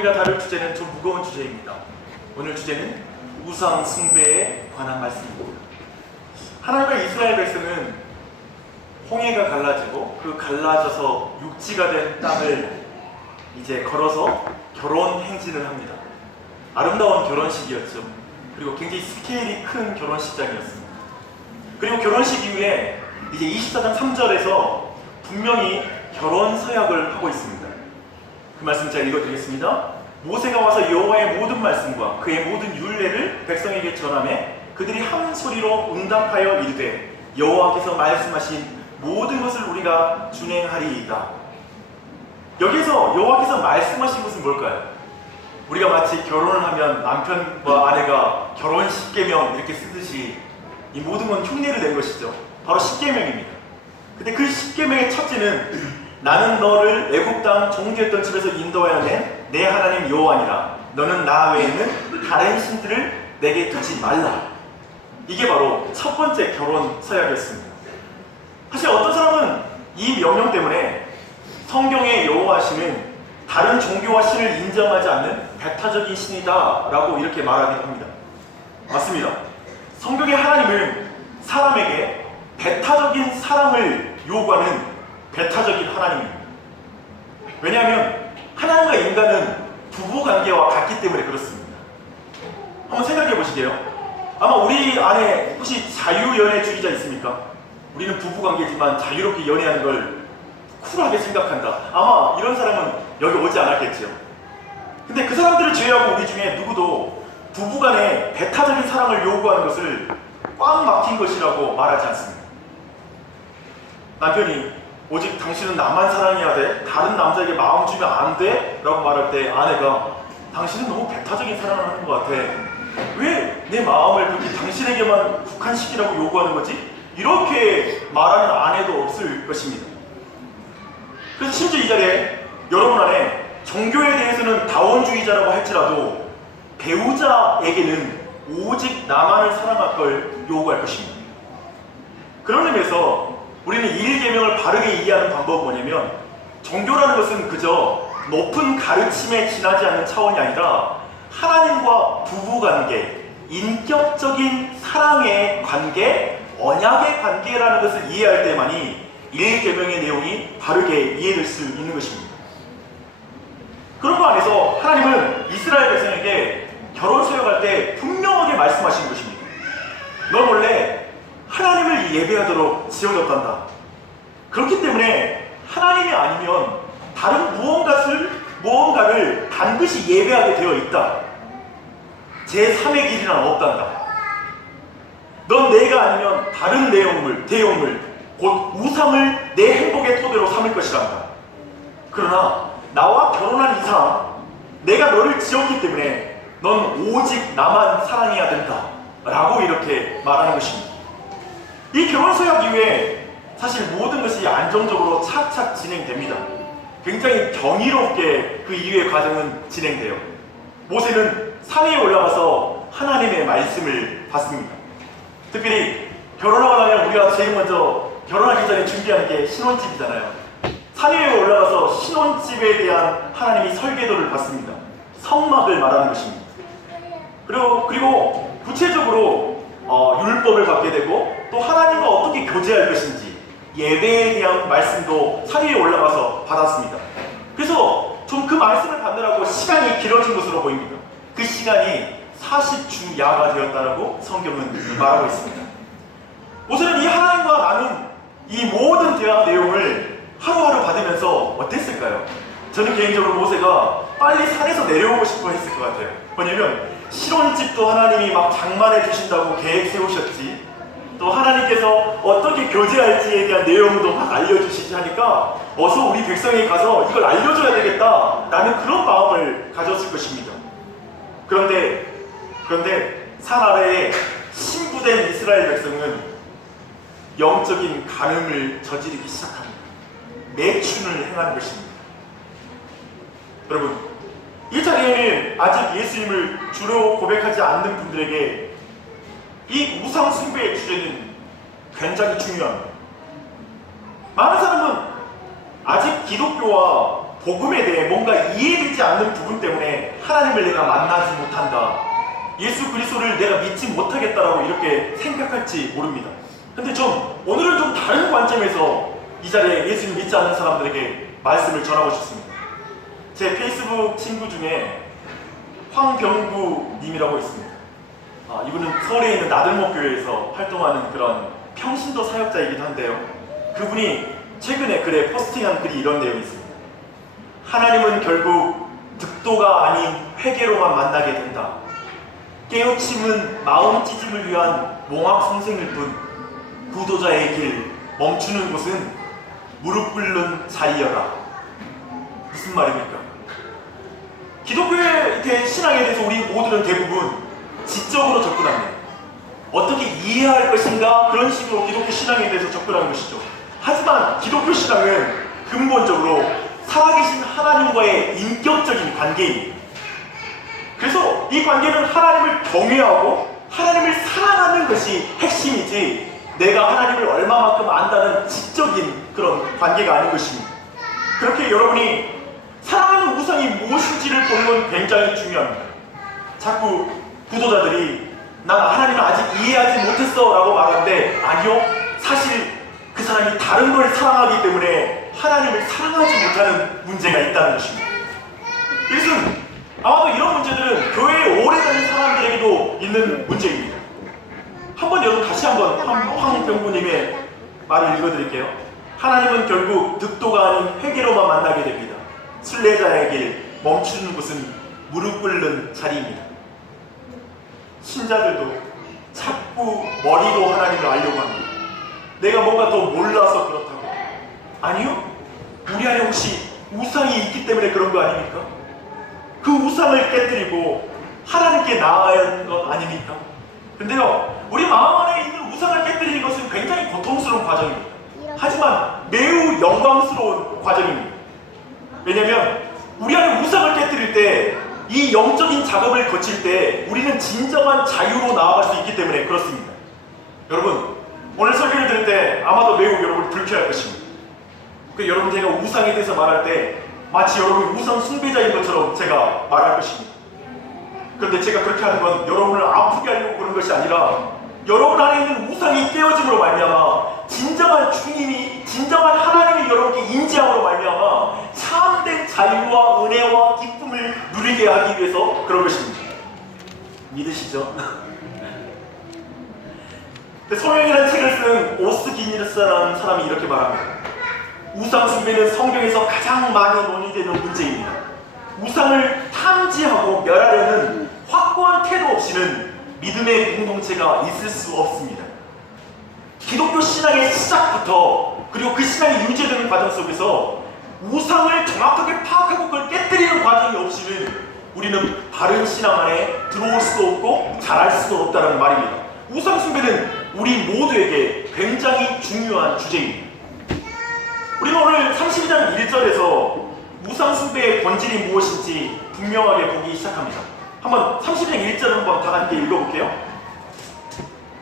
우리가 다룰 주제는 좀 무거운 주제입니다. 오늘 주제는 우상 숭배에 관한 말씀입니다. 하나님과 이스라엘 백성은 홍해가 갈라지고 그 갈라져서 육지가 된 땅을 이제 걸어서 결혼 행진을 합니다. 아름다운 결혼식이었죠. 그리고 굉장히 스케일이 큰 결혼식장이었습니다. 그리고 결혼식 이후에 이제 24장 3절에서 분명히 결혼 서약을 하고 있습니다. 그 말씀 제가 읽어드리겠습니다. 모세가 와서 여호와의 모든 말씀과 그의 모든 율례를 백성에게 전하매 그들이 한 소리로 응답하여 이르되 여호와께서 말씀하신 모든 것을 우리가 준행하리이다. 여기서 여호와께서 말씀하신 것은 뭘까요? 우리가 마치 결혼을 하면 남편과 아내가 결혼 10계명 이렇게 쓰듯이 이 모든 건 흉내를 낸 것이죠. 바로 10계명입니다. 근데 그 10계명의 첫째는 나는 너를 애굽 땅 종되었던 집에서 인도하여 낸 내 하나님 여호와니라. 너는 나 외에는 다른 신들을 내게 두지 말라. 이게 바로 첫 번째 결혼 서약이었습니다. 사실 어떤 사람은 이 명령 때문에 성경의 여호와 신은 다른 종교와 신을 인정하지 않는 배타적인 신이다 라고 이렇게 말하기도 합니다. 맞습니다. 성경의 하나님은 사람에게 배타적인 사랑을 요구하는 배타적인 하나님입니다. 왜냐하면 하나님과 인간은 부부관계와 같기 때문에 그렇습니다. 한번 생각해 보시게요. 아마 우리 안에 혹시 자유연애주의자 있습니까? 우리는 부부관계지만 자유롭게 연애하는 걸 쿨하게 생각한다. 아마 이런 사람은 여기 오지 않았겠죠. 근데 그 사람들을 제외하고 우리 중에 누구도 부부간에 배타적인 사랑을 요구하는 것을 꽉 막힌 것이라고 말하지 않습니다. 남편이 오직 당신은 나만 사랑해야 돼, 다른 남자에게 마음 주면 안 돼 라고 말할 때 아내가 당신은 너무 배타적인 사랑을 하는 것 같아, 왜 내 마음을 그렇게 당신에게만 국한시키라고 요구하는 거지? 이렇게 말하는 아내도 없을 것입니다. 그래서 심지어 이 자리에 여러분 안에 종교에 대해서는 다원주의자라고 할지라도 배우자에게는 오직 나만을 사랑할 걸 요구할 것입니다. 그런 의미에서 우리는 이 1계명을 바르게 이해하는 방법은 뭐냐면, 종교라는 것은 그저 높은 가르침에 지나지 않는 차원이 아니라 하나님과 부부관계, 인격적인 사랑의 관계, 언약의 관계라는 것을 이해할 때만이 1계명의 내용이 바르게 이해될 수 있는 것입니다. 그런 거 안에서 하나님은 이스라엘 백성에게 결혼 서약할 때 분명하게 말씀하신 것입니다. 넌 원래 하나님을 예배하도록 지어졌단다. 그렇기 때문에 하나님이 아니면 다른 무언가를 반드시 예배하게 되어 있다. 제3의 길이란 없단다. 넌 내가 아니면 다른 대용물, 곧 우상을 내 행복의 토대로 삼을 것이란다. 그러나 나와 결혼한 이상 내가 너를 지었기 때문에 넌 오직 나만 사랑해야 된다 라고 이렇게 말하는 것입니다. 이 결혼서약 이후에 사실 모든 것이 안정적으로 착착 진행됩니다. 굉장히 경이롭게 그 이후의 과정은 진행돼요. 모세는 산 위에 올라가서 하나님의 말씀을 받습니다. 특별히 결혼하고 나면 우리가 제일 먼저 결혼하기 전에 준비하는 게 신혼집이잖아요. 산 위에 올라가서 신혼집에 대한 하나님이 설계도를 받습니다. 성막을 말하는 것입니다. 그리고 구체적으로 율법을 받게 되고 또 하나님과 어떻게 교제할 것인지 예배에 대한 말씀도 산 위에 올라가서 받았습니다. 그래서 좀 그 말씀을 받느라고 시간이 길어진 것으로 보입니다. 그 시간이 40주야가 되었다라고 성경은 말하고 있습니다. 모세는 이 하나님과 나눈 이 모든 대화 내용을 하루하루 받으면서 어땠을까요? 저는 개인적으로 모세가 빨리 산에서 내려오고 싶어 했을 것 같아요. 왜냐면 신혼집도 하나님이 막 장만해 주신다고 계획 세우셨지, 또 하나님께서 어떻게 교제할지에 대한 내용도 막 알려주시지 하니까 어서 우리 백성에 가서 이걸 알려줘야 되겠다 라는 그런 마음을 가졌을 것입니다. 그런데 산 아래에 신부된 이스라엘 백성은 영적인 간음을 저지르기 시작합니다. 매춘을 행하는 것입니다. 여러분, 이 자리에는 아직 예수님을 주로 고백하지 않는 분들에게 이 우상 숭배의 주제는 굉장히 중요합니다. 많은 사람은 아직 기독교와 복음에 대해 뭔가 이해되지 않는 부분 때문에 하나님을 내가 만나지 못한다, 예수 그리스도를 내가 믿지 못하겠다라고 이렇게 생각할지 모릅니다. 근데 오늘은 좀 다른 관점에서 이 자리에 예수를 믿지 않는 사람들에게 말씀을 전하고 싶습니다. 제 페이스북 친구 중에 황병구 님이라고 있습니다. 이분은 서울에 있는 나들목교회에서 활동하는 그런 평신도 사역자이기도 한데요. 그분이 최근에 글에 포스팅한 글이 이런 내용이 있습니다. 하나님은 결국 득도가 아닌 회개로만 만나게 된다. 깨우침은 마음 찢음을 위한 몽학 성생일 뿐, 구도자의 길 멈추는 곳은 무릎 꿇는 자리여라. 무슨 말입니까? 기독교의 이렇게 신앙에 대해서 우리 모두는 대부분 지적으로 접근합니다. 어떻게 이해할 것인가, 그런 식으로 기독교 신앙에 대해서 접근하는 것이죠. 하지만 기독교 신앙은 근본적으로 살아계신 하나님과의 인격적인 관계입니다. 그래서 이 관계는 하나님을 경외하고 하나님을 사랑하는 것이 핵심이지, 내가 하나님을 얼마만큼 안다는 지적인 그런 관계가 아닌 것입니다. 그렇게 여러분이 사랑하는 우상이 무엇인지를 보는 건 굉장히 중요합니다. 자꾸 구도자들이 난 하나님을 아직 이해하지 못했어 라고 말하는데, 아니요, 사실 그 사람이 다른 걸 사랑하기 때문에 하나님을 사랑하지 못하는 문제가 있다는 것입니다. 이것은 아마도 이런 문제들은 교회에 오래 다닌 사람들에게도 있는 문제입니다. 여러분 다시 한번 황병구님의 말을 읽어드릴게요. 하나님은 결국 득도가 아닌 회개로만 만나게 됩니다. 순례자의 길 멈추는 곳은 무릎 꿇는 자리입니다. 신자들도 자꾸 머리로 하나님을 알려고 합니다. 내가 뭔가 더 몰라서 그렇다고. 아니요, 우리 안에 혹시 우상이 있기 때문에 그런 거 아닙니까? 그 우상을 깨뜨리고 하나님께 나아가야 하는 것 아닙니까? 근데요, 우리 마음 안에 있는 우상을 깨뜨리는 것은 굉장히 고통스러운 과정입니다. 하지만 매우 영광스러운 과정입니다. 왜냐하면 우리 안에 우상을 깨뜨릴 때, 이 영적인 작업을 거칠 때 우리는 진정한 자유로 나아갈 수 있기 때문에 그렇습니다. 여러분, 오늘 설교를 들을 때 아마도 매우 여러분 불쾌할 것입니다. 여러분, 제가 우상에 대해서 말할 때 마치 여러분 우상 숭배자인 것처럼 제가 말할 것입니다. 그런데 제가 그렇게 하는 건 여러분을 아프게 하려고 그런 것이 아니라, 여러분 안에 있는 우상이 깨어짐으로 말미암아 진정한 주님이, 진정한 하나님이 여러분께 인지함으로 말미암아 참된 자유와 은혜와 기쁨을 누리게 하기 위해서 그런 것입니다. 믿으시죠? 소명이라는 책을 쓴 오스기니스라는 사람이 이렇게 말합니다. 우상 숭배는 성경에서 가장 많이 논의되는 문제입니다. 우상을 탐지하고 멸하려는 확고한 태도 없이는 믿음의 공동체가 있을 수 없습니다. 기독교 신앙의 시작부터, 그리고 그 신앙이 유지되는 과정 속에서 우상을 정확하게 파악하고 그걸 깨뜨리는 과정이 없이는 우리는 바른 신앙 안에 들어올 수도 없고 자랄 수도 없다는 말입니다. 우상 숭배는 우리 모두에게 굉장히 중요한 주제입니다. 우리는 오늘 32장 1절에서 우상 숭배의 본질이 무엇인지 분명하게 보기 시작합니다. 한번 32장 1절 한번 다 함께 읽어볼게요.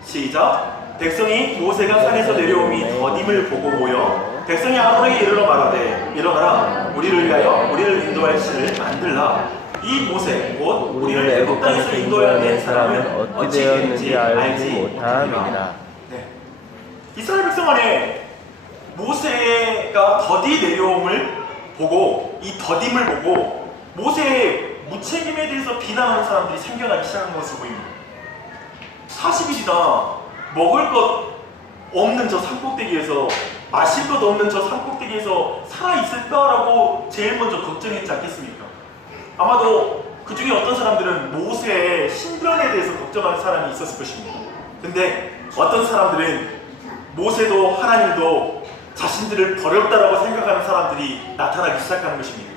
시작. 백성이 모세가 산에서 내려오니 더딤을 보고 모여 백성이 아론에게 이르러 말하되, 일어나라, 우리를 위하여 우리를 인도할 신을 만들라. 이 모세 곧 우리를 애굽 땅에서 인도하여 낸 사람은 어찌 되는지 알지 못함이니라. 이스라엘 백성 안에 모세가 더디 내려옴을 보고, 이 더딤을 보고 모세의 무책임에 대해서 비난하는 사람들이 생겨나기 시작한 것으로 보입니다. 40일이나 먹을 것 없는 저 산꼭대기에서, 마실 것 없는 저 산꼭대기에서 살아있을까라고 제일 먼저 걱정했지 않겠습니까? 아마도 그 중에 어떤 사람들은 모세의 신변에 대해서 걱정하는 사람이 있었을 것입니다. 근데 어떤 사람들은 모세도 하나님도 자신들을 버렸다라고 생각하는 사람들이 나타나기 시작하는 것입니다.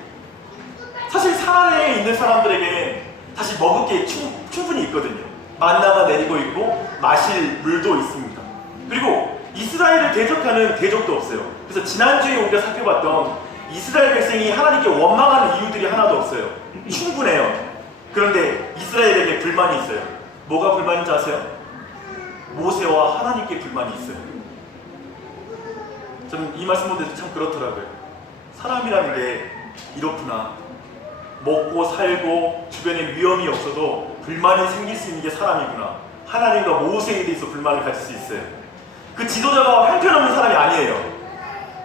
사실 산 안에 있는 사람들에게 사실 먹을 게 충분히 있거든요. 만나가 내리고 있고 마실 물도 있습니다. 그리고 이스라엘을 대적하는 대적도 없어요. 그래서 지난주에 우리가 살펴봤던 이스라엘 백성이 하나님께 원망하는 이유들이 하나도 없어요. 충분해요. 그런데 이스라엘에게 불만이 있어요. 뭐가 불만인지 아세요? 모세와 하나님께 불만이 있어요. 저는 이 말씀 보는데 참 그렇더라고요. 사람이라는 게 이렇구나. 먹고 살고 주변에 위험이 없어도 불만이 생길 수 있는 게 사람이구나. 하나님과 모세에 대해서 불만을 가질 수 있어요. 그 지도자가 형편없는 사람이 아니에요.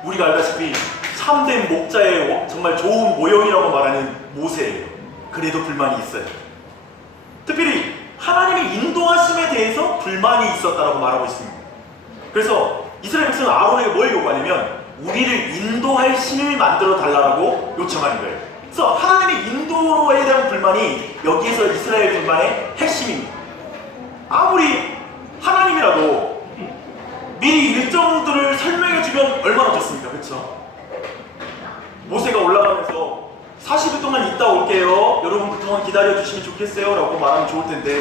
우리가 알다시피 참된 목자의 정말 좋은 모형이라고 말하는 모세예요. 그래도 불만이 있어요. 특별히 하나님의 인도하심에 대해서 불만이 있었다라고 말하고 있습니다. 그래서 이스라엘 백성은 아론에게 뭘 요구하냐면 우리를 인도할 신을 만들어 달라고 요청하는 거예요. 그래서 하나님의 인도에 대한 불만이 여기에서 이스라엘 불만의 핵심입니다. 아무리 하나님이라도 미리 일정들을 설명해주면 얼마나 좋습니까? 그렇죠? 모세가 올라가면서 40일 동안 있다 올게요. 여러분 그동안 기다려주시면 좋겠어요 라고 말하면 좋을 텐데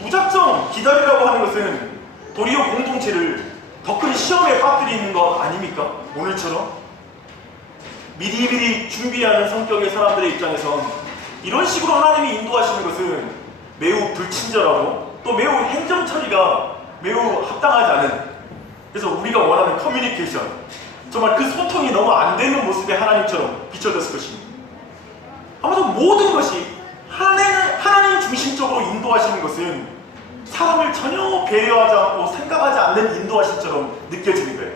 무작정 기다리라고 하는 것은 도리어 공동체를 더 큰 시험에 빠뜨리는 거 아닙니까? 오늘처럼 미리미리 준비하는 성격의 사람들의 입장에선 이런 식으로 하나님이 인도하시는 것은 매우 불친절하고 또 매우 행정 처리가 매우 합당하지 않은, 그래서 우리가 원하는 커뮤니케이션, 정말 그 소통이 너무 안 되는 모습의 하나님처럼 비춰졌을 것입니다. 아무튼 모든 것이 하나님 중심적으로 인도하시는 것은 사람을 전혀 배려하지 않고 생각하지 않는 인도하심처럼 느껴지는 거예요.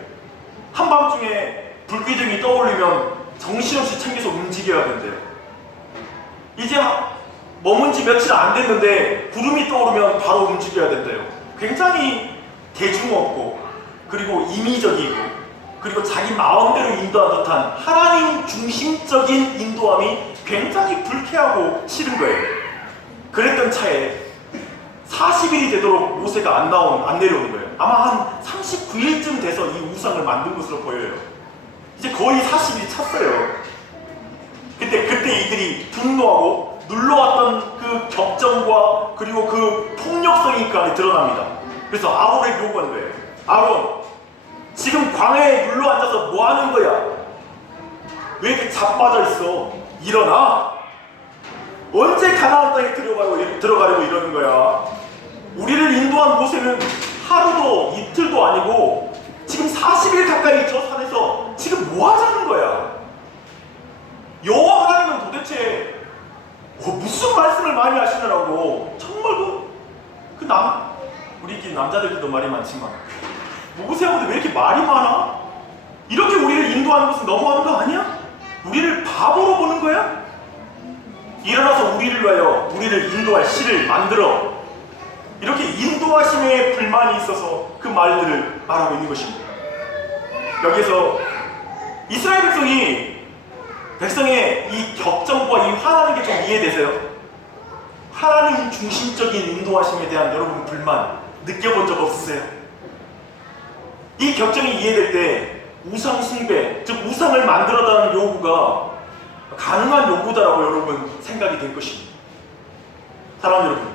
한밤중에 불기둥이 떠올리면 정신없이 챙겨서 움직여야 된대요. 이제 머문 지 며칠 안 됐는데 구름이 떠오르면 바로 움직여야 된대요. 굉장히 대중없고 그리고 임의적이고 그리고 자기 마음대로 인도한 듯한 하나님 중심적인 인도함이 굉장히 불쾌하고 싫은 거예요. 그랬던 차에 40일이 되도록 모세가 안 내려오는 거예요. 아마 한 39일쯤 돼서 이 우상을 만든 것으로 보여요. 이제 거의 40일이 찼어요. 그때 이들이 분노하고 눌러왔던 그 격정과 그리고 그 폭력성이 그 안에 드러납니다. 그래서 아론에게 요구하는 거예요. 아론, 지금 광야에 눌러앉아서 뭐 하는 거야? 왜 이렇게 자빠져 있어? 일어나! 언제 가나안 땅에 들어가려고 이러는 거야? 우리를 인도한 모세는 하루도 이틀도 아니고 지금 40일 가까이 저 산에서 지금 뭐 하자는 거야? 여호와 하나님은 도대체 무슨 말씀을 많이 하시느라고 정말 우리 남자들도 말이 많지만 모세하고도 왜 이렇게 말이 많아? 이렇게 우리를 인도하는 것은 너무한 거 아니야? 우리를 바보로 보는 거야? 일어나서 우리를 위하여 우리를 인도할 신을 만들어. 이렇게 인도하심에 불만이 있어서 그 말들을 말하고 있는 것입니다. 여기서 이스라엘 백성의 이 격정과 이 화나는 게 좀 이해되세요? 하나님 중심적인 인도하심에 대한 여러분 불만 느껴본 적 없으세요? 이 격정이 이해될 때 우상 숭배, 즉 우상을 만들어달라는 요구가 가능한 요구다라고 여러분 생각이 될 것입니다. 사랑하는 여러분,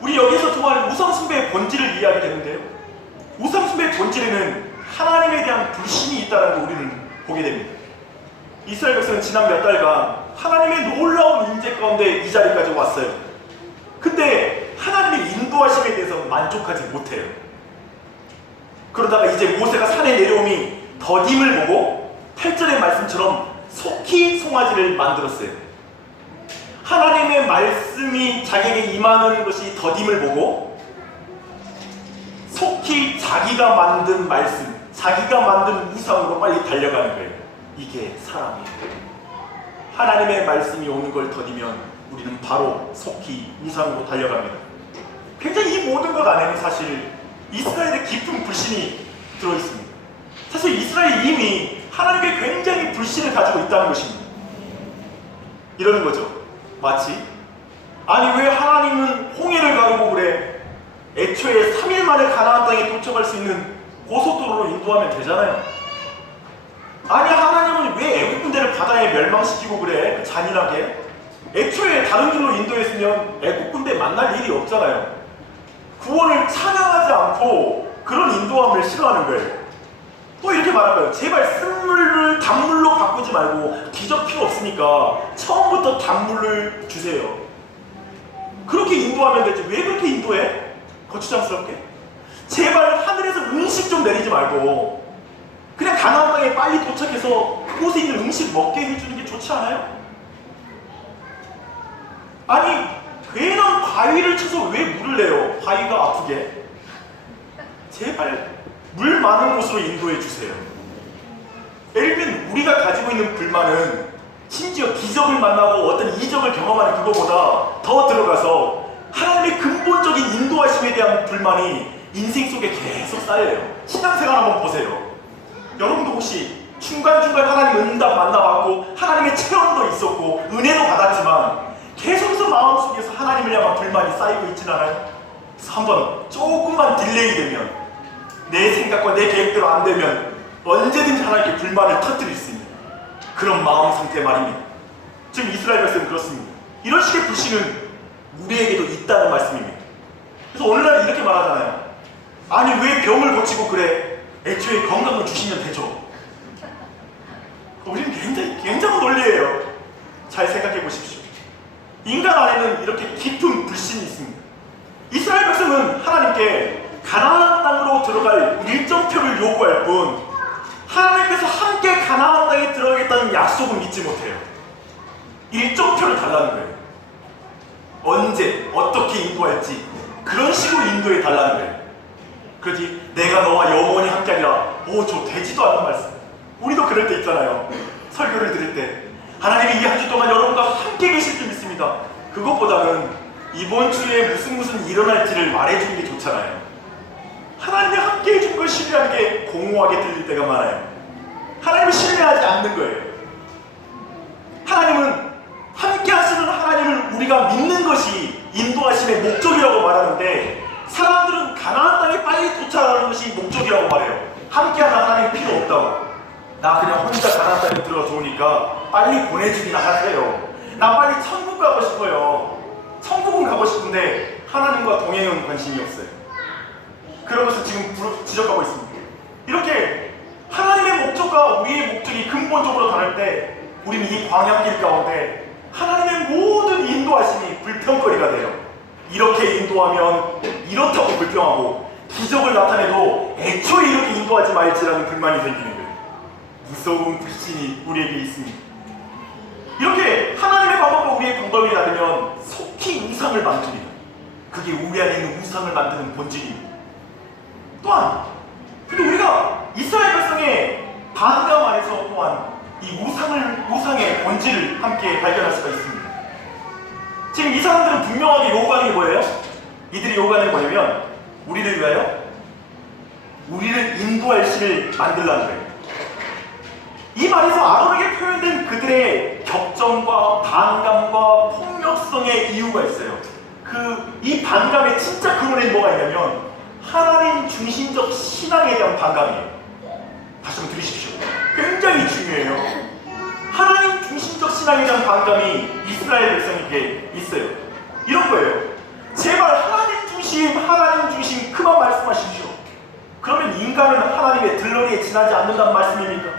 우리 여기서 통하는 우상 숭배의 본질을 이해하게 되는데요, 우상 숭배의 본질에는 하나님에 대한 불신이 있다는 걸 우리는 보게 됩니다. 이스라엘 백성은 지난 몇 달간 하나님의 놀라운 인재 가운데 이 자리까지 왔어요. 근데 하나님의 인도하심에 대해서 만족하지 못해요. 그러다가 이제 모세가 산에 내려오니 더딤을 보고 8절의 말씀처럼 속히 송아지를 만들었어요. 하나님의 말씀이 자기에게 임하는 것이 더딤을 보고 속히 자기가 만든 말씀, 자기가 만든 우상으로 빨리 달려가는 거예요. 이게 사람이에요. 하나님의 말씀이 오는 걸 더디면 우리는 바로 속히 우상으로 달려갑니다. 굉장히 이 모든 것 안에는 사실 이스라엘의 깊은 불신이 들어있습니다. 사실 이스라엘이 이미 하나님께 굉장히 불신을 가지고 있다는 것입니다. 이러는 거죠. 마치 아니 왜 하나님은 홍해를 가르고 그래? 애초에 3일 만에 가나안 땅에 도착할 수 있는 고속도로로 인도하면 되잖아요. 아니 하나님은 왜 애국 군대를 바다에 멸망시키고 그래? 잔인하게. 애초에 다른 길로 인도했으면 애국 군대 만날 일이 없잖아요. 구원을 찬양하지 않고 그런 인도함을 싫어하는 거예요. 또 이렇게 말할 거예요. 제발 쓴물을 단물로 바꾸지 말고 기적 필요 없으니까 처음부터 단물을 주세요. 그렇게 인도하면 되지. 왜 그렇게 인도해? 거추장스럽게. 제발 하늘에서 음식 좀 내리지 말고 그냥 가나안 땅에 땅에 빨리 도착해서 그곳에 있는 음식 먹게 해주는 게 좋지 않아요? 아니, 괜한 바위를 쳐서 왜 물을 내요? 바위가 아프게. 제발 물 많은 곳으로 인도해 주세요. 예를 들면 우리가 가지고 있는 불만은 심지어 기적을 만나고 어떤 이적을 경험하는 그거보다 더 들어가서 하나님의 근본적인 인도하심에 대한 불만이 인생 속에 계속 쌓여요. 신앙생활 한번 보세요. 여러분도 혹시 중간중간 하나님 응답 만나봤고 하나님의 체험도 있었고 은혜도 받았지만 계속해서 마음속에서 하나님을 향한 불만이 쌓이고 있진 않아요? 그래서 한번 조금만 딜레이 되면 내 생각과 내 계획대로 안 되면 언제든지 하나님께 불만을 터뜨릴 수 있는 그런 마음 상태 말입니다. 지금 이스라엘 백성은 그렇습니다. 이런 식의 불신은 우리에게도 있다는 말씀입니다. 그래서 오늘날 이렇게 말하잖아요. 아니 왜 병을 고치고 그래? 애초에 건강을 주시면 되죠. 우리는 굉장한 논리예요. 잘 생각해 보십시오. 인간 안에는 이렇게 깊은 불신이 있습니다. 이스라엘 백성은 하나님께 가나안 땅으로 들어갈 일정표를 요구할 뿐 하나님께서 함께 가나안 땅에 들어가겠다는 약속은 믿지 못해요. 일정표를 달라는 거예요. 언제 어떻게 인도할지 그런 식으로 인도해 달라는 거예요. 그러지 내가 너와 영원히 함께하리라. 저 되지도 않는 말씀. 우리도 그럴 때 있잖아요. 설교를 들을 때 하나님이 이 한 주 동안 여러분과 함께 계실 줄 믿습니다. 그것보다는 이번 주에 무슨 일어날지를 말해주는 게 좋잖아요. 하나님이 함께 해준 걸 신뢰하는 게 공허하게 들릴 때가 많아요. 하나님을 신뢰하지 않는 거예요. 하나님은 함께 하시는 하나님을 우리가 믿는 것이 인도하심의 목적이라고 말하는데 사람들은 가나안 땅에 빨리 도착하는 것이 목적이라고 말해요. 함께하는 하나님이 필요 없다고. 나 그냥 혼자 가나안 땅에 들어가 좋으니까 빨리 보내주기나 하세요. 나 빨리 천국 가고 싶어요. 천국은 가고 싶은데 하나님과 동행은 관심이 없어요. 그러면서 지금 지적하고 있습니다. 이렇게 하나님의 목적과 우리의 목적이 근본적으로 다를 때 우리는 이 광야길 가운데 하나님의 모든 인도하심이 불평거리가 돼요. 이렇게 인도하면 이렇다고 불평하고 기적을 나타내도 애초에 이렇게 인도하지 말지라는 불만이 생기는 거예요. 무서운 불신이 우리에게 있습니다. 이렇게 하나님의 방법과 우리의 방법이 다르면 속히 우상을 만듭니다. 그게 우리 안에 있는 우상을 만드는 본질입니다. 또한 근데 우리가 이스라엘 백성의 반감 안에서 또한 이 우상의 본질을 함께 발견할 수가 있습니다. 지금 이 사람들은 분명하게 요구하는 게 뭐예요? 이들이 요구하는 게 뭐냐면 우리를 위하여 우리를 인도할 신을 만들라는 거예요. 이 말에서 아론에게 표현된 그들의 격정과 반감과 폭력성의 이유가 있어요. 이 반감의 진짜 근원에 뭐가 있냐면 하나님 중심적 신앙에 대한 반감이에요. 다시 한번 들으십시오. 굉장히 중요해요. 하나님 중심적 신앙에 대한 반감이 이스라엘 백성에게 있어요. 이런 거예요. 제발 하나님 중심 그만 말씀하십시오. 그러면 인간은 하나님의 들러리에 지나지 않는다는 말씀입니까?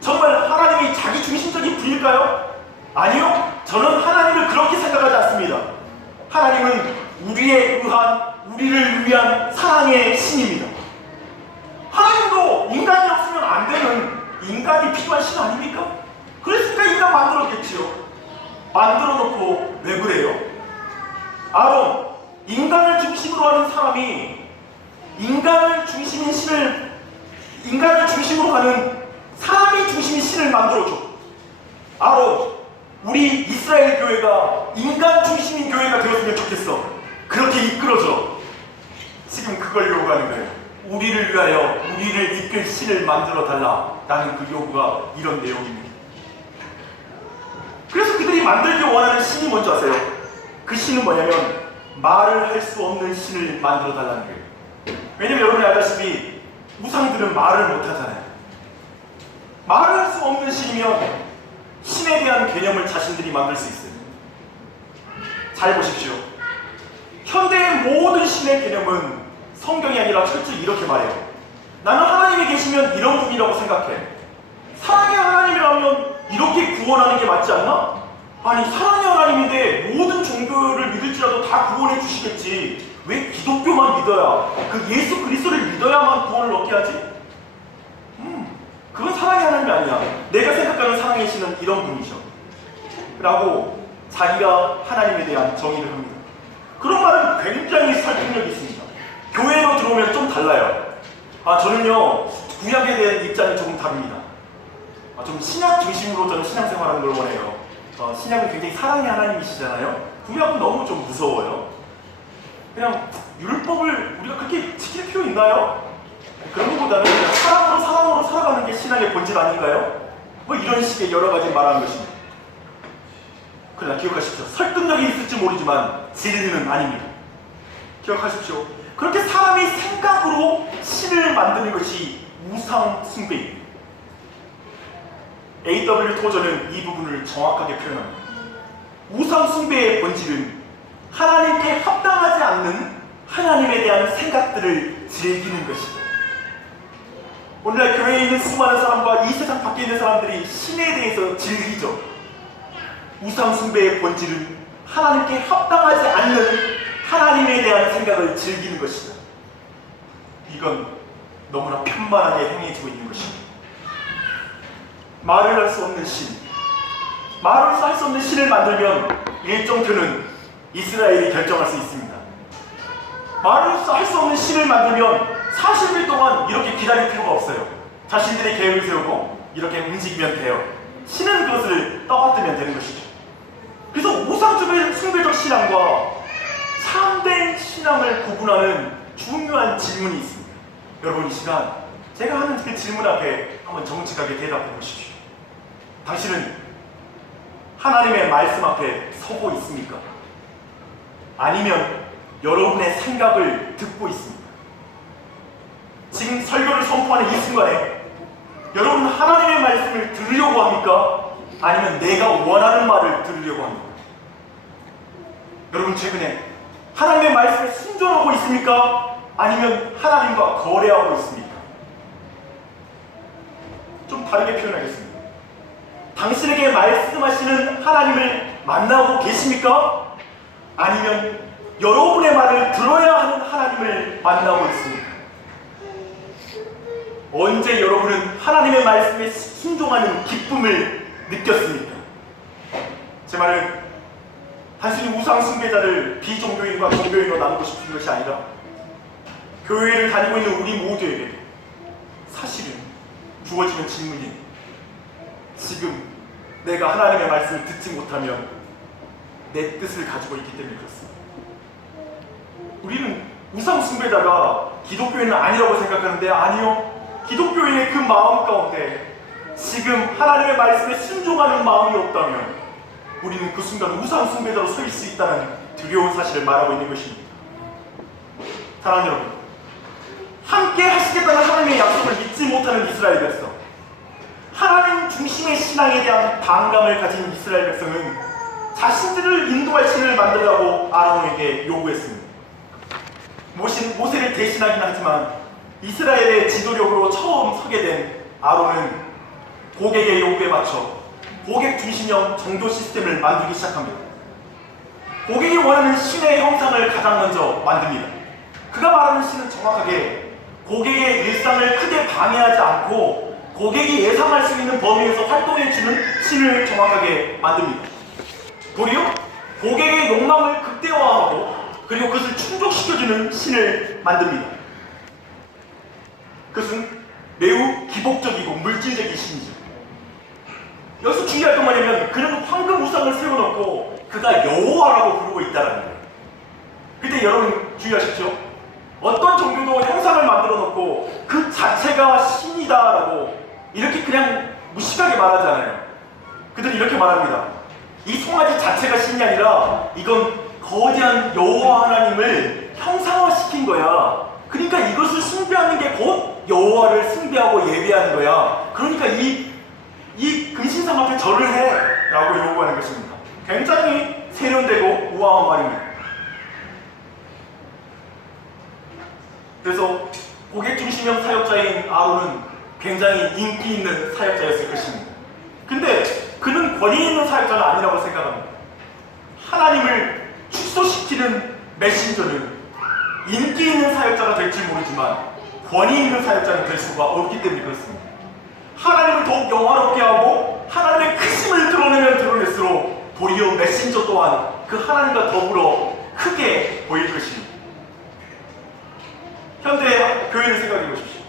정말 하나님이 자기 중심적인 분일까요? 아니요. 저는 하나님을 그렇게 생각하지 않습니다. 하나님은 우리를 위한 사랑의 신입니다. 하나님도 인간이 없으면 안 되는 인간이 필요한 신 아닙니까? 그랬으니까 인간 만들었겠지요. 만들어 놓고 왜 그래요? 아론, 인간을 중심으로 하는 사람이 인간을 중심으로 하는 사람이 중심인 신을 만들어줘. 아론, 우리 이스라엘 교회가 인간 중심인 교회가 되었으면 좋겠어. 그렇게 이끌어줘. 지금 그걸 요구하는 거예요. 우리를 위하여 우리를 이끌 신을 만들어 달라라는 그 요구가 이런 내용입니다. 그래서 그들이 만들기 원하는 신이 뭔지 아세요? 그 신은 뭐냐면 말을 할 수 없는 신을 만들어 달라는 거예요. 왜냐면 여러분이 알다시피 우상들은 말을 못 하잖아요. 말을 할 수 없는 신이면 신에 대한 개념을 자신들이 만들 수 있어요. 잘 보십시오. 현대의 모든 신의 개념은 성경이 아니라 철저히 이렇게 말해요. 나는 하나님이 계시면 이런 분이라고 생각해. 사랑의 하나님이라면 이렇게 구원하는 게 맞지 않나? 아니 사랑의 하나님인데 모든 종교를 믿을지라도 다 구원해 주시겠지. 왜 기독교만 믿어야, 그 예수 그리스도를 믿어야만 구원을 얻게 하지? 그건 아니냐. 내가 생각하는 사랑의 신은 이런 분이죠. 라고 자기가 하나님에 대한 정의를 합니다. 그런 말은 굉장히 설득력이 있습니다. 교회로 들어오면 좀 달라요. 저는요, 구약에 대한 입장이 조금 다릅니다. 좀 신약 중심으로 저는 신앙생활하는 걸 원해요. 신약은 굉장히 사랑의 하나님이시잖아요. 구약은 너무 좀 무서워요. 그냥 율법을 우리가 그렇게 지킬 필요 있나요? 그런 것보다는 그냥 사랑으로 살아가는 게 신앙의 본질 아닌가요? 뭐 이런 식의 여러 가지 말하는 것입니다. 그러나 기억하십시오. 설득력이 있을지 모르지만 진리는 아닙니다. 기억하십시오. 그렇게 사람이 생각으로 신을 만드는 것이 우상 숭배입니다. A.W. 토저는 이 부분을 정확하게 표현합니다. 우상 숭배의 본질은 하나님께 합당하지 않는 하나님에 대한 생각들을 즐기는 것이다. 오늘날 교회에 있는 수많은 사람과 이 세상 밖에 있는 사람들이 신에 대해서 즐기죠. 우상 숭배의 본질은 하나님께 합당하지 않는 하나님에 대한 생각을 즐기는 것이다. 이건 너무나 편만하게 행해지고 있는 것입니다. 말을 할 수 없는 신, 말을 할 수 없는 신을 만들면 일정표는 이스라엘이 결정할 수 있습니다. 말을 할 수 없는 신을 만들면 40일 동안 이렇게 기다릴 필요가 없어요. 자신들의 계획을 세우고 이렇게 움직이면 돼요. 신은 그것을 떠받들면 되는 것이죠. 그래서 우상 숭배적 신앙과 참된 신앙을 구분하는 중요한 질문이 있습니다. 여러분, 이 시간 제가 하는 그 질문 앞에 한번 정직하게 대답해 보십시오. 당신은 하나님의 말씀 앞에 서고 있습니까? 아니면 여러분의 생각을 듣고 있습니까? 지금 설교를 선포하는 이 순간에 여러분 하나님의 말씀을 들으려고 합니까? 아니면 내가 원하는 말을 들으려고 합니까? 여러분 최근에 하나님의 말씀에 순종하고 있습니까? 아니면 하나님과 거래하고 있습니까? 좀 다르게 표현하겠습니다. 당신에게 말씀하시는 하나님을 만나고 계십니까? 아니면 여러분의 말을 들어야 하는 하나님을 만나고 있습니까? 언제 여러분은 하나님의 말씀에 순종하는 기쁨을 느꼈습니까? 제 말은 단순히 우상 숭배자를 비종교인과 종교인으로 나누고 싶은 것이 아니라 교회를 다니고 있는 우리 모두에게 사실은 주어지는 질문이 지금 내가 하나님의 말씀을 듣지 못하면 내 뜻을 가지고 있기 때문에 그렇습니다. 우리는 우상 숭배자가 기독교인은 아니라고 생각하는데 아니요. 기독교인의 그 마음 가운데 지금 하나님의 말씀에 순종하는 마음이 없다면 우리는 그 순간 우상 숭배자로 서 있을 수 있다는 두려운 사실을 말하고 있는 것입니다. 사랑하는 여러분, 함께 하시겠다는 하나님의 약속을 믿지 못하는 이스라엘 백성, 하나님 중심의 신앙에 대한 반감을 가진 이스라엘 백성은 자신들을 인도할 신을 만들라고 아론에게 요구했습니다. 모세를 대신하긴 하지만 이스라엘의 지도력으로 처음 서게 된 아론은 고객의 요구에 맞춰 고객 중심형 정교 시스템을 만들기 시작합니다. 고객이 원하는 신의 형상을 가장 먼저 만듭니다. 그가 말하는 신은 정확하게 고객의 일상을 크게 방해하지 않고 고객이 예상할 수 있는 범위에서 활동해주는 신을 정확하게 만듭니다. 도리어 고객의 욕망을 극대화하고 그리고 그것을 충족시켜주는 신을 만듭니다. 그것은 매우 기복적이고 물질적인 신이죠. 여기서 주의할 것 뭐냐면 그는 황금 우상을 세워놓고 그가 여호와라고 부르고 있다는 거예요. 그때 여러분 주의하십시오. 어떤 종교도 형상을 만들어 놓고 그 자체가 신이다라고 이렇게 그냥 무식하게 말하잖아요. 그들은 이렇게 말합니다. 이 송아지 자체가 신이 아니라 이건 거대한 여호와 하나님을 형상화시킨 거야. 그러니까 이것을 숭배하는 게 곧 여호와를 숭배하고 예배하는 거야. 그러니까 이 근신상 앞에 절을 해 라고 요구하는 것입니다. 굉장히 세련되고 우아한 말입니다. 그래서 고객 중심형 사역자인 아론은 굉장히 인기 있는 사역자였을 것입니다. 근데 그는 권위 있는 사역자는 아니라고 생각합니다. 하나님을 축소시키는 메신저는 인기 있는 사역자가 될지 모르지만 권위 있는 사역자는 될 수가 없기 때문에 그렇습니다. 하나님을 더욱 영화롭게 하고 하나님의 크심을 드러내면 드러낼수록 도리어 메신저 또한 그 하나님과 더불어 크게 보일 것입니다. 현대 교회를 생각해 보십시오.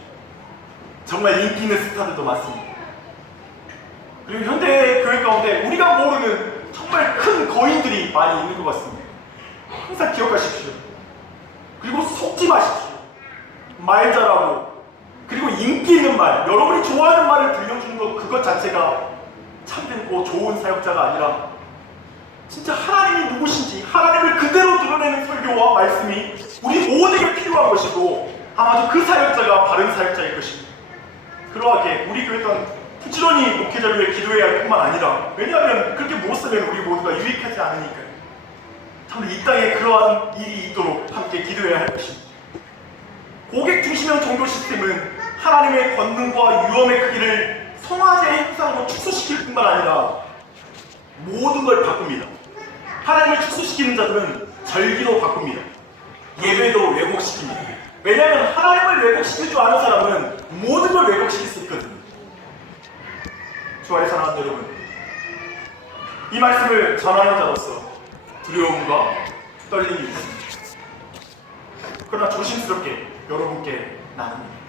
정말 인기 있는 스타들도 많습니다. 그리고 현대 교회 가운데 우리가 모르는 정말 큰 거인들이 많이 있는 것 같습니다. 항상 기억하십시오. 그리고 속지 마십시오. 말 잘하고 그리고 인기 있는 말, 여러분이 좋아하는 말을 들려주는 것 그것 자체가 참되고 좋은 사역자가 아니라 진짜 하나님이 누구신지 하나님을 그대로 드러내는 설교와 말씀이 우리 모두에게 필요한 것이고 아마도 그 사역자가 바른 사역자일 것입니다. 그러하게 우리 교회 또한 부지런히 목회자를 위해 기도해야 할 뿐만 아니라 왜냐하면 그렇게 못 쓰면 우리 모두가 유익하지 않으니까요. 참 이 땅에 그러한 일이 있도록 함께 기도해야 할 것입니다. 고객 중심형 종교 시스템은 하나님의 권능과 유엄의 크기를 성화제의 형상으로 축소시킬 뿐만 아니라 모든 걸 바꿉니다. 하나님을 축소시키는 자들은 절기도 바꿉니다. 예배도 왜곡시킵니다. 왜냐하면 하나님을 왜곡시킬 줄 아는 사람은 모든 걸 왜곡시킬 수 있거든요. 주 안에 사랑하는 여러분, 이 말씀을 전하는 자로서 두려움과 떨림이 있습니다. 그러나 조심스럽게 여러분께 나눕니다.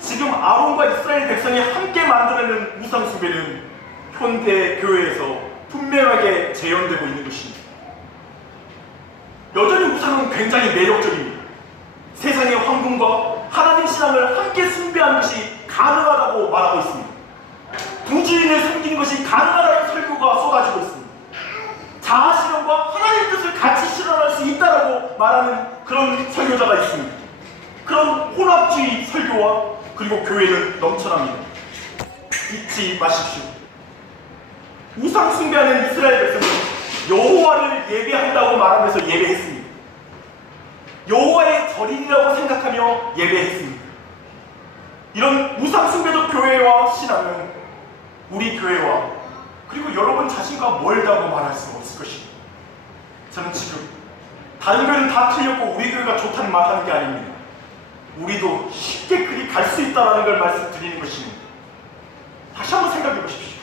지금 아론과 이스라엘 백성이 함께 만들어내는 우상숭배는 현대 교회에서 분명하게 재현되고 있는 것입니다. 여전히 우상은 굉장히 매력적입니다. 세상의 황금과 하나님 신앙을 함께 숭배하는 것이 가능하다고 말하고 있습니다. 부주인을 섬기는 것이 가능하다는 설교가 쏟아지고 있습니다. 자아실현과 하나님의 뜻을 같이 실현할 수 있다고 말하는 그런 설교자가 있습니다. 그런 혼합주의 설교와 그리고 교회는 넘쳐납니다. 잊지 마십시오. 우상 숭배하는 이스라엘 백성은 여호와를 예배한다고 말하면서 예배했습니다. 여호와의 절인이라고 생각하며 예배했습니다. 이런 우상 숭배적 교회와 신앙은 우리 교회와 그리고 여러분 자신과 멀다고 말할 수 없을 것입니다. 저는 지금 다른 교회는 다 틀렸고 우리 교회가 좋다는 말 하는 게 아닙니다. 우리도 쉽게 그리 갈 수 있다는 걸 말씀드리는 것입니다. 다시 한번 생각해 보십시오.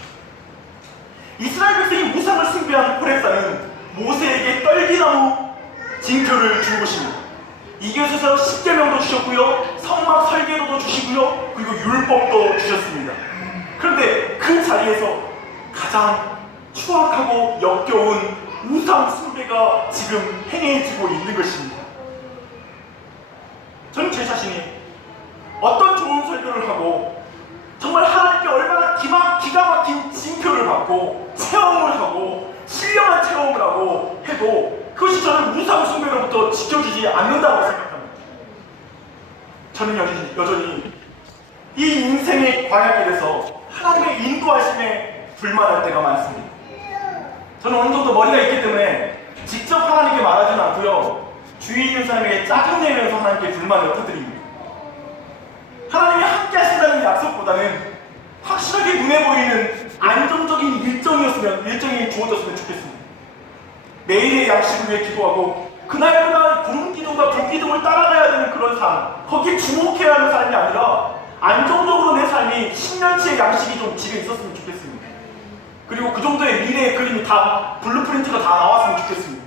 이스라엘 백성이 우상을 숭배한 호렙산은 모세에게 떨기나무 징표를 준 것입니다. 이것에서 십계명도 주셨고요, 성막 설계도도 주시고요, 그리고 율법도 주셨습니다. 그런데 그 자리에서 가장 추악하고 역겨운 우상 숭배가 지금 행해지고 있는 것입니다. 저는 제 자신이 어떤 좋은 설교를 하고 정말 하나님께 얼마나 기가 막힌 징표를 받고 체험을 하고 신령한 체험을 하고 해도 그것이 저를 우상 숭배로부터 지켜주지 않는다고 생각합니다. 저는 여전히 이 인생의 광야길에서 하나님의 인도하심에 불만할 때가 많습니다. 저는 어느 정도 머리가 있기 때문에 직접 하나님께 말하지는 않고요, 주위에 있는 사람에게 짜증내면서 하나님께 불만을 터뜨립니다. 하나님이 함께 하신다는 약속보다는 확실하게 눈에 보이는 안정적인 일정이 주어졌으면 좋겠습니다. 매일의 양식을 위해 기도하고 그날그날 구름 기둥과 불 기둥을 따라가야 되는 그런 삶, 거기에 주목해야 하는 삶이 아니라 안정적으로 내 삶이 10년치의 양식이 좀 집에 있었으면 좋겠습니다. 그리고 그 정도의 미래의 그림이 다 블루프린트가 다 나왔으면 좋겠습니다.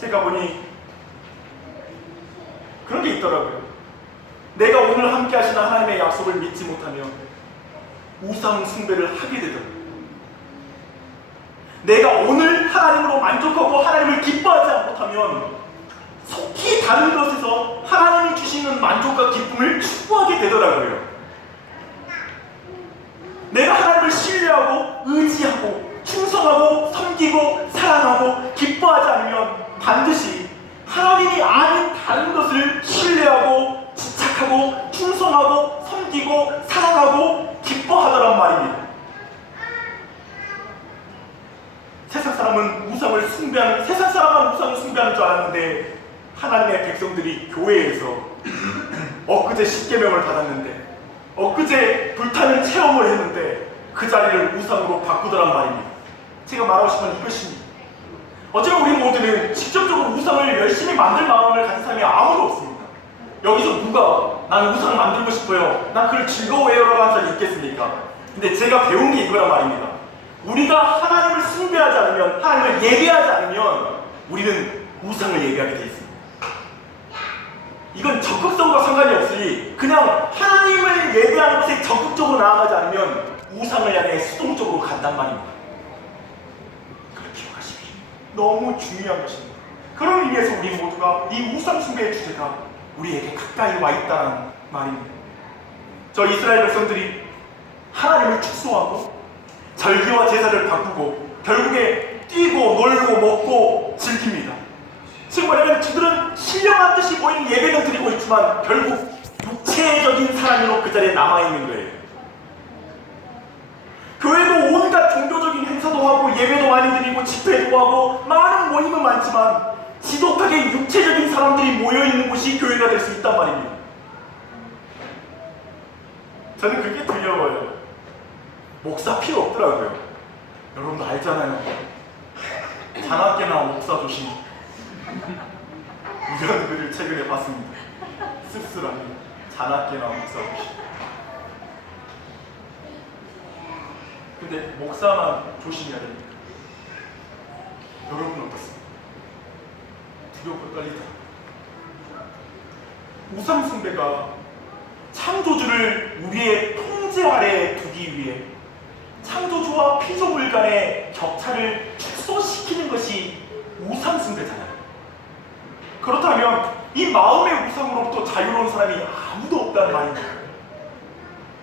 제가 보니 그런 게 있더라고요. 내가 오늘 함께 하시는 하나님의 약속을 믿지 못하면 우상 숭배를 하게 되더라고요. 내가 오늘 하나님으로 만족하고 하나님을 기뻐하지 못하면 속히 다른 것에서 하나님이 주시는 만족과 기쁨을 추구하게 되더라고요. 내가 하나님을 신뢰하고 의지하고 충성하고 섬기고 사랑하고 기뻐하지 않으면 반드시 하나님이 아닌 다른 것을 신뢰하고 집착하고 충성하고 섬기고 사랑하고 기뻐하더란 말입니다. 세상 사람은 우상을 숭배하는 줄 알았는데 하나님의 백성들이 교회에서 엊그제 십계명을 받았는데 엊그제 불타는 체험을 했는데 그 자리를 우상으로 바꾸더란 말입니다. 제가 말하고 싶은 이것입니다. 어쩌면 우리 모두는 직접적으로 우상을 열심히 만들 마음을 가진 사람이 아무도 없습니다. 여기서 누가 나는 우상 만들고 싶어요. 난 그걸 즐거워해요라고 한 사람이 있겠습니까? 근데 제가 배운 게 이거란 말입니다. 우리가 하나님을 숭배하지 않으면, 하나님을 예배하지 않으면 우리는 우상을 예배하게 돼 있습니다. 이건 적극성과 상관이 없으니 그냥 하나님을 예배하는 것에 적극적으로 나아가지 않으면 우상을 향해 수동적으로 간단 말입니다. 그걸 기억하십시오. 너무 중요한 것입니다. 그런 의미에서 우리 모두가 이 우상 숭배의 주제가 우리에게 가까이 와 있다는 말입니다. 저 이스라엘 백성들이 하나님을 축소하고 절기와 제사를 바꾸고 결국에 뛰고 놀고 먹고 즐깁니다. 즉 뭐냐면 그들은 신령한 듯이 보이는 예배는 드리고 있지만 결국 육체적인 사람으로 그 자리에 남아있는 거예요. 교회도 온갖 종교적인 행사도 하고 예배도 많이 드리고 집회도 하고 많은 모임은 많지만 지독하게 육체적인 사람들이 모여있는 곳이 교회가 될 수 있단 말입니다. 저는 그게 두려워요. 목사 필요 없더라고요. 여러분도 알잖아요. 자나깨나 목사 조심. 이런 글을 최근에 봤습니다. 씁쓸하게 자나깨나 목사 조심. 근데 목사만 조심해야 됩니까? 여러분 어떻습니까? 두렵고 떨리다. 우상 숭배가 창조주를 우리의 통제 아래에 두기 위해 창조주와 피조물 간의 격차를 축소시키는 것이 우상 숭배잖아요. 그렇다면 이 마음의 우상으로부터 자유로운 사람이 아무도 없다는 말입니다.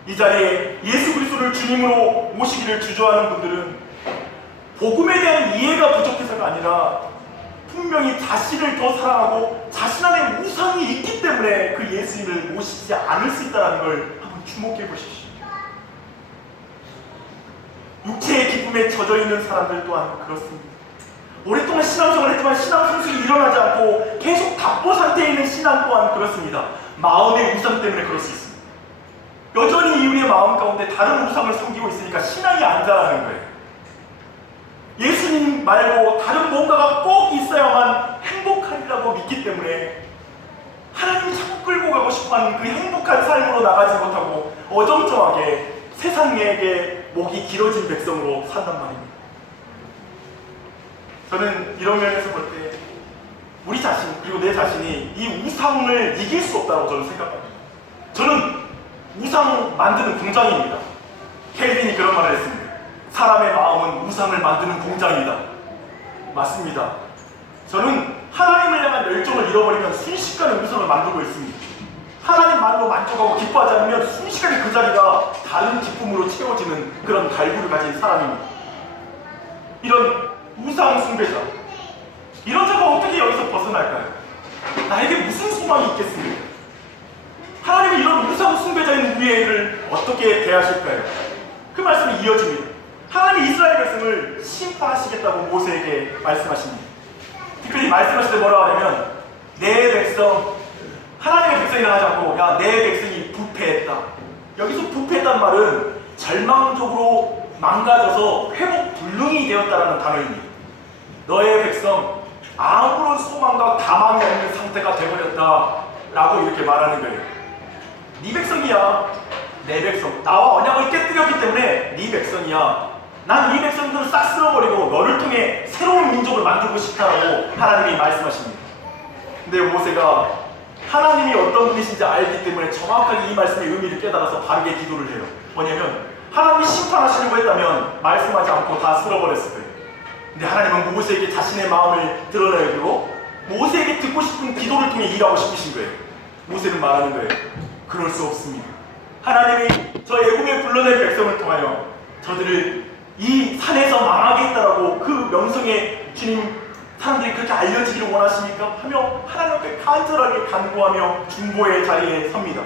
이 자리에 예수 그리스도를 주님으로 모시기를 주저하는 분들은 복음에 대한 이해가 부족해서가 아니라 분명히 자신을 더 사랑하고 자신 안에 우상이 있기 때문에 그 예수님을 모시지 않을 수 있다는 걸 한번 주목해 보십시오. 육체의 기쁨에 젖어 있는 사람들 또한 그렇습니다. 오랫동안 신앙생활을 했지만 신앙 성숙이 일어나지 않고 계속 답보 상태에 있는 신앙 또한 그렇습니다. 마음의 우상 때문에 그럴 수 있습니다. 여전히 우리의 마음 가운데 다른 우상을 섬기고 있으니까 신앙이 안 자라는 거예요. 예수님 말고 다른 뭔가가 꼭 있어야만 행복하리라고 믿기 때문에 하나님이 자꾸 끌고 가고 싶어하는 그 행복한 삶으로 나가지 못하고 어정쩡하게 세상에게 목이 길어진 백성으로 산단 말입니다. 저는 이런 면에서 볼 때 우리 자신 그리고 내 자신이 이 우상을 이길 수 없다고 저는 생각합니다. 저는 우상 만드는 공장입니다. 켈빈이 그런 말을 했습니다. 사람의 마음은 우상을 만드는 공장이다. 맞습니다. 저는 하나님을 향한 열정을 잃어버리면 순식간에 우상을 만들고 있습니다. 하나님만으로 만족하고 기뻐하지 않으면 순식간에 그 자리가 다른 기쁨으로 채워지는 그런 갈구를 가진 사람입니다. 이런 우상 숭배자, 이런 자가 어떻게 여기서 벗어날까요? 나에게 무슨 소망이 있겠습니까? 하나님이 이런 우상 숭배자인 우리를 어떻게 대하실까요? 그 말씀이 이어집니다. 하나님이 이스라엘 백성을 심판하시겠다고 모세에게 말씀하십니다. 특별히 말씀하실 때 뭐라고 하냐면 내 백성, 하나님의 백성이라 하지 않고 야, 내 백성이 부패했다. 여기서 부패했다는 말은 절망적으로 망가져서 회복 불능이 되었다는 단어입니다. 너의 백성 아무런 소망과 가망이 없는 상태가 되어버렸다 라고 이렇게 말하는 거예요. 네 백성이야. 내 백성. 나와 언약을 깨뜨렸기 때문에 네 백성이야. 난 네 백성들을 싹 쓸어버리고 너를 통해 새로운 민족을 만들고 싶다고 하나님이 말씀하십니다. 근데 모세가 하나님이 어떤 분이신지 알기 때문에 정확하게 이 말씀의 의미를 깨달아서 바르게 기도를 해요. 뭐냐면 하나님이 심판하시려고 했다면 말씀하지 않고 다 쓸어버렸을 거예요. 근데 하나님은 모세에게 자신의 마음을 드러내야 되고 모세에게 듣고 싶은 기도를 통해 일하고 싶으신 거예요. 모세는 말하는 거예요. 그럴 수 없습니다. 하나님이 저 애굽에 불러낸 백성을 통하여 저들을 이 산에서 망하게 했다라고 그 명성에 주님 사람들이 그렇게 알려지기를 원하십니까? 하며 하나님 앞에 간절하게 간구하며 중보의 자리에 섭니다.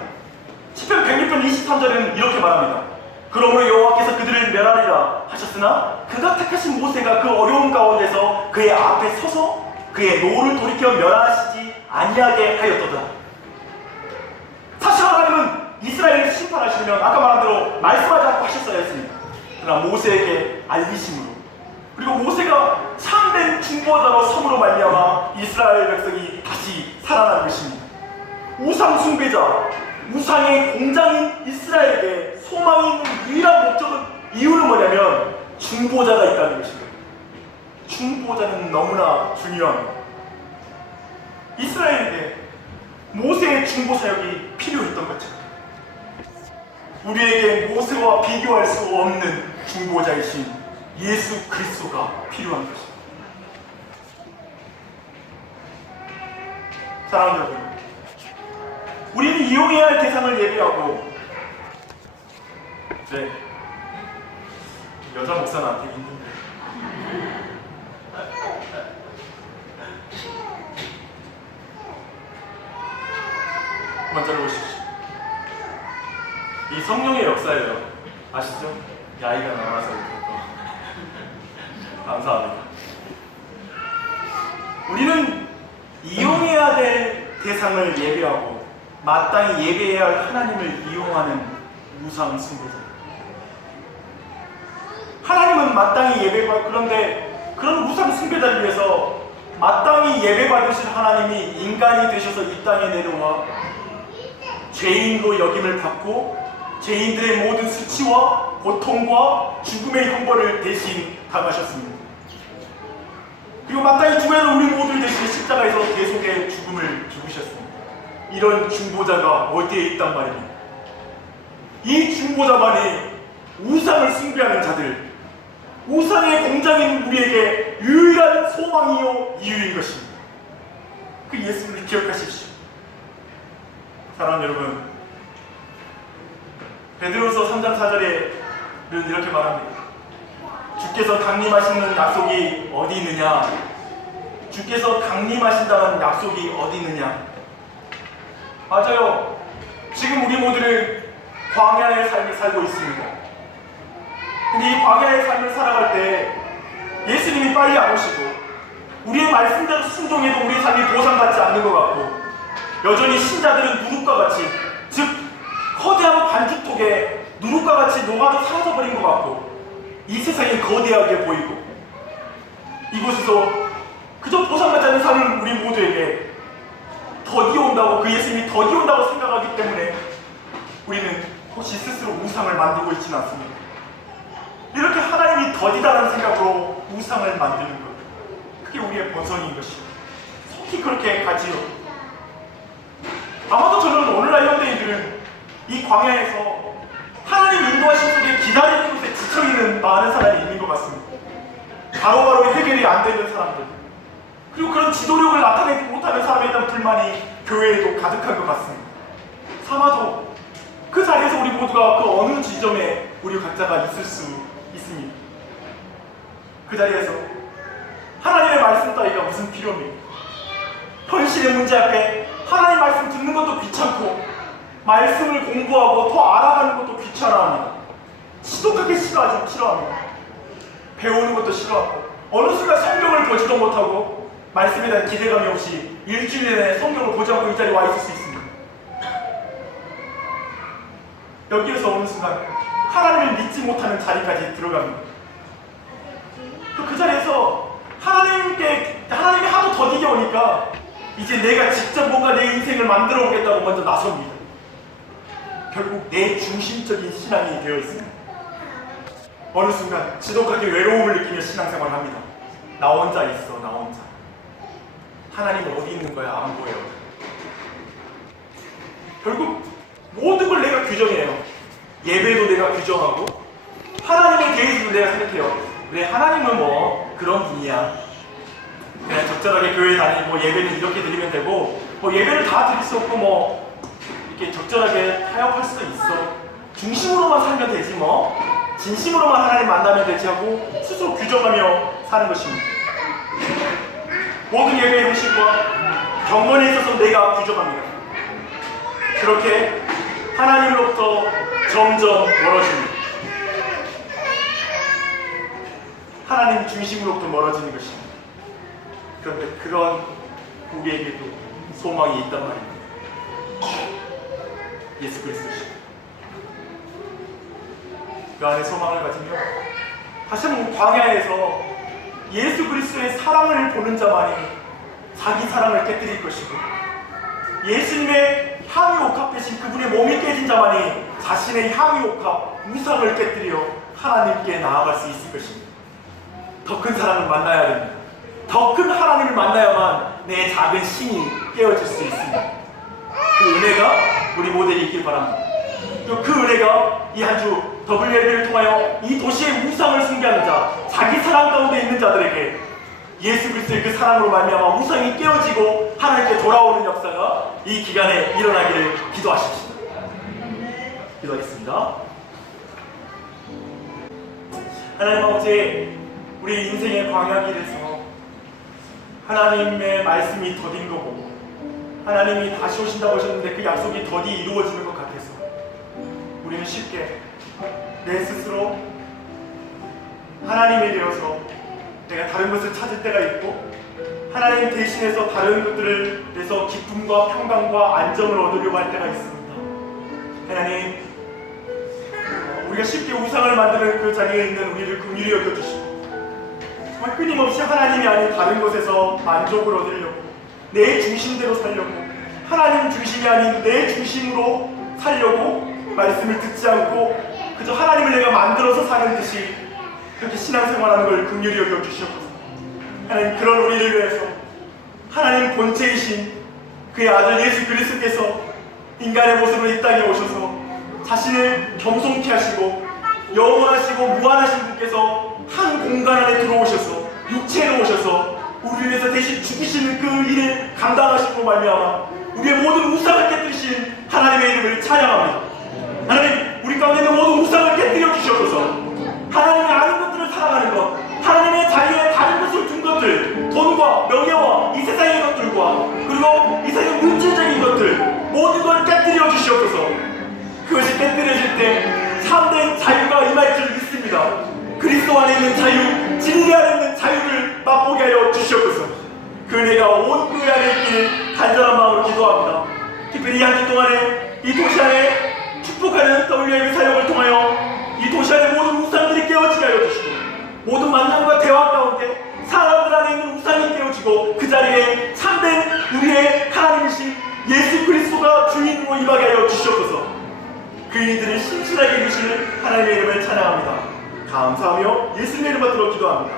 시편 106편 23절은 이렇게 말합니다. 그러므로 여호와께서 그들을 멸하리라 하셨으나 그가 택하신 모세가 그 어려운 가운데서 그의 앞에 서서 그의 노를 돌이켜 멸하시지 아니하게 하였도다. 사실 하나님은 이스라엘을 심판하시려면 아까 말한 대로 말씀하지 않고 하셨어야 했습니다. 그러나 모세에게 알리심으로 그리고 모세가 참된 중보자로 섬으로 말미암아 이스라엘 백성이 다시 살아난 것입니다. 우상 숭배자, 우상의 공장인 이스라엘에게 소망이 있는 유일한 목적은 이유는 뭐냐면 중보자가 있다는 것입니다. 중보자는 너무나 중요합니다. 이스라엘에게 모세의 중보 사역이 필요했던 것처럼 우리에게 모세와 비교할 수 없는 중보자이신 예수 그리스도가 필요한 것입니다. 사랑하는 여러분, 우리는 이용해야 할 대상을 예배하고, 네, 여자 목사는 안 되기 힘든데, 먼저 보십시오. 이 성령의 역사예요. 아시죠? 이 아이가 나와서 이렇게 또 감사합니다. 우리는 이용해야 될 대상을 예배하고 마땅히 예배해야 할 하나님을 이용하는 우상 숭배자. 하나님은 마땅히 예배받, 그런데 그런 우상 숭배자를 위해서 마땅히 예배받으실 하나님이 인간이 되셔서 이 땅에 내려와 죄인으로 여김을 받고 죄인들의 모든 수치와 고통과 죽음의 형벌을 대신 당하셨습니다. 그리고 마땅히 죽어야 우리 모두를 대신 십자가에서 대속의 죽음을 죽으셨습니다. 이런 중보자가 어디에 있단 말입니다. 이 중보자만이 우상을 숭배하는 자들, 우상의 공장인 우리에게 유일한 소망이요 이유인 것입니다. 그 예수를 기억하십시오. 사랑하는 여러분, 베드로서 3장 4절에는 이렇게 말합니다. 주께서 강림하시는 약속이 어디 있느냐? 주께서 강림하신다는 약속이 어디 있느냐? 맞아요. 지금 우리 모두는 광야의 삶을 살고 있습니다. 근데 이 광야의 삶을 살아갈 때 예수님이 빨리 안 오시고 우리의 말씀대로 순종해도 우리의 삶이 보상받지 않는 것 같고 여전히 신자들은 누룩과 같이, 즉 거대한 반죽통에 누룩과 같이 녹아서 사라져버린 것 같고 이 세상이 거대하게 보이고 이곳에서 그저 보상받지 않는 삶을 우리 모두에게 더디 온다고, 그 예수님이 더디 온다고 생각하기 때문에 우리는 혹시 스스로 우상을 만들고 있지는 않습니다. 이렇게 하나님이 더디다는 생각으로 우상을 만드는 것, 그게 우리의 본성인 것이고 속히 그렇게 가지요. 아마도 저는 오늘날 현대인들은 이 광야에서 하나님 인도하신 속에 기다리는 곳에 지쳐있는 많은 사람이 있는 것 같습니다. 바로바로 해결이 안 되는 사람들, 그리고 그런 지도력을 나타내지 못하는 사람에 대한 불만이 교회에도 가득한 것 같습니다. 아마도 그 자리에서 우리 모두가 그 어느 지점에 우리 각자가 있을 수 있습니다. 그 자리에서 하나님의 말씀 따위가 무슨 필요입니까? 현실의 문제 앞에 하나님 말씀 듣는 것도 귀찮고 말씀을 공부하고 더 알아가는 것도 귀찮아합니다. 지독하게 싫어합니다. 배우는 것도 싫어하고 어느 순간 성경을 보지도 못하고 말씀에 대한 기대감이 없이 일주일 내내 성경을 보지 않고 이 자리에 와 있을 수 있습니다. 여기에서 어느 순간 하나님을 믿지 못하는 자리까지 들어갑니다. 그 자리에서 하나님이 하도 더디게 오니까 이제 내가 직접 뭔가 내 인생을 만들어 보겠다고 먼저 나섭니다. 결국 내 중심적인 신앙이 되어 있습니다. 어느 순간 지독하게 외로움을 느끼며 신앙생활을 합니다. 나 혼자 있어, 나 혼자. 하나님은 어디 있는 거야? 안 보여. 결국 모든 걸 내가 규정해요. 예배도 내가 규정하고 하나님에 대해서도 내가 생각해요. 그래, 하나님은 뭐 그런 분이야. 그냥 적절하게 교회 다니고 예배는 이렇게 드리면 되고 뭐 예배를 다 드릴 수 없고 뭐 이렇게 적절하게 타협할 수도 있어. 중심으로만 살면 되지 뭐. 진심으로만 하나님 만나면 되지 하고 스스로 규정하며 사는 것입니다. 모든 예배의 형식과 경건에 있어서 내가 규정합니다. 그렇게 하나님으로부터 점점 멀어집니다. 하나님 중심으로부터 멀어지는 것입니다. 그런데 그런 우리에게도 소망이 있단 말입니다. 예수 그리스도십니다. 그 안에 소망을 가지며 다시 한번 광야에서 예수 그리스도의 사랑을 보는 자만이 자기 사랑을 깨뜨릴 것이고 예수님의 향유옥합 대신 그분의 몸이 깨진 자만이 자신의 향유옥합 우상을 깨뜨려 하나님께 나아갈 수 있을 것입니다. 더 큰 사랑을 만나야 됩니다. 더 큰 하나님을 만나야만 내 작은 신이 깨어질 수 있습니다. 그 은혜가 우리 모두에게 있길 바랍니다. 또 그 은혜가 이 한 주 WLB를 통하여 이 도시의 우상을 숭배하는 자, 자기 사랑 가운데 있는 자들에게 예수 그리스도의 그 사랑으로 말미암아 우상이 깨어지고 하나님께 돌아오는 역사가 이 기간에 일어나기를 기도하십시오. 기도하겠습니다. 하나님 아버지, 우리 인생의 광야길에서 하나님의 말씀이 더딘 거고 하나님이 다시 오신다고 하셨는데 그 약속이 더디 이루어지는 것 같아서 우리는 쉽게 내 스스로 하나님에 되어서 내가 다른 것을 찾을 때가 있고 하나님 대신해서 다른 것들을 내서 기쁨과 평강과 안정을 얻으려고 할 때가 있습니다. 하나님, 우리가 쉽게 우상을 만드는 그 자리에 있는 우리를 긍휼히 여겨주시고 정말 끊임없이 하나님이 아닌 다른 것에서 만족을 얻으려고 내 중심대로 살려고 하나님 중심이 아닌 내 중심으로 살려고 말씀을 듣지 않고 그저 하나님을 내가 만들어서 사는 듯이 그렇게 신앙생활하는 걸 긍휼히 여겨주시옵소서. 하나님, 그런 우리를 위해서 하나님 본체이신 그의 아들 예수 그리스도께서 인간의 모습으로 이 땅에 오셔서 자신을 겸손케 하시고 영원하시고 무한하신 분께서 한 공간 안에 들어오셔서 육체로 오셔서 우리를 위해서 대신 죽이시는 그 일을 감당하시고 말미암아 우리의 모든 우상을 깨뜨리신 하나님의 이름을 찬양합니다. 하나님, 우리 가운데 있는 모든 우상을 깨뜨려 주시옵소서. 하나님의 아는 것들을 사랑하는 것, 하나님의 자리에 다른 것을 둔 것들, 돈과 명예와 이 세상의 것들과 그리고 이 세상의 물질적인 것들 모든 걸 깨뜨려 주시옵소서. 그것이 깨뜨려질 때 참된 자유가 임할 줄 믿습니다. 그리스도 안에 있는 자유, 진리 안에 있는 자유를 맛보게 하여 주시옵소서. 그 은혜가 온 교회 안에 있기를 간절한 마음으로 기도합니다. 특별히 이 한 주 동안에 이 도시 안에 축복하는 WLB 사역을 통하여 이 도시 안의 모든 우상들이 깨어지게 하여 주시고 모든 만남과 대화 가운데 사람들 안에 있는 우상이 깨어지고 그 자리에 참된 우리의 하나님이신 예수 그리스도가 주인으로 임하게 하여 주시옵소서. 그 이들을 신실하게 해주시는 하나님의 이름을 찬양합니다. 감사하며 예수님의 이름 받들어 기도합니다.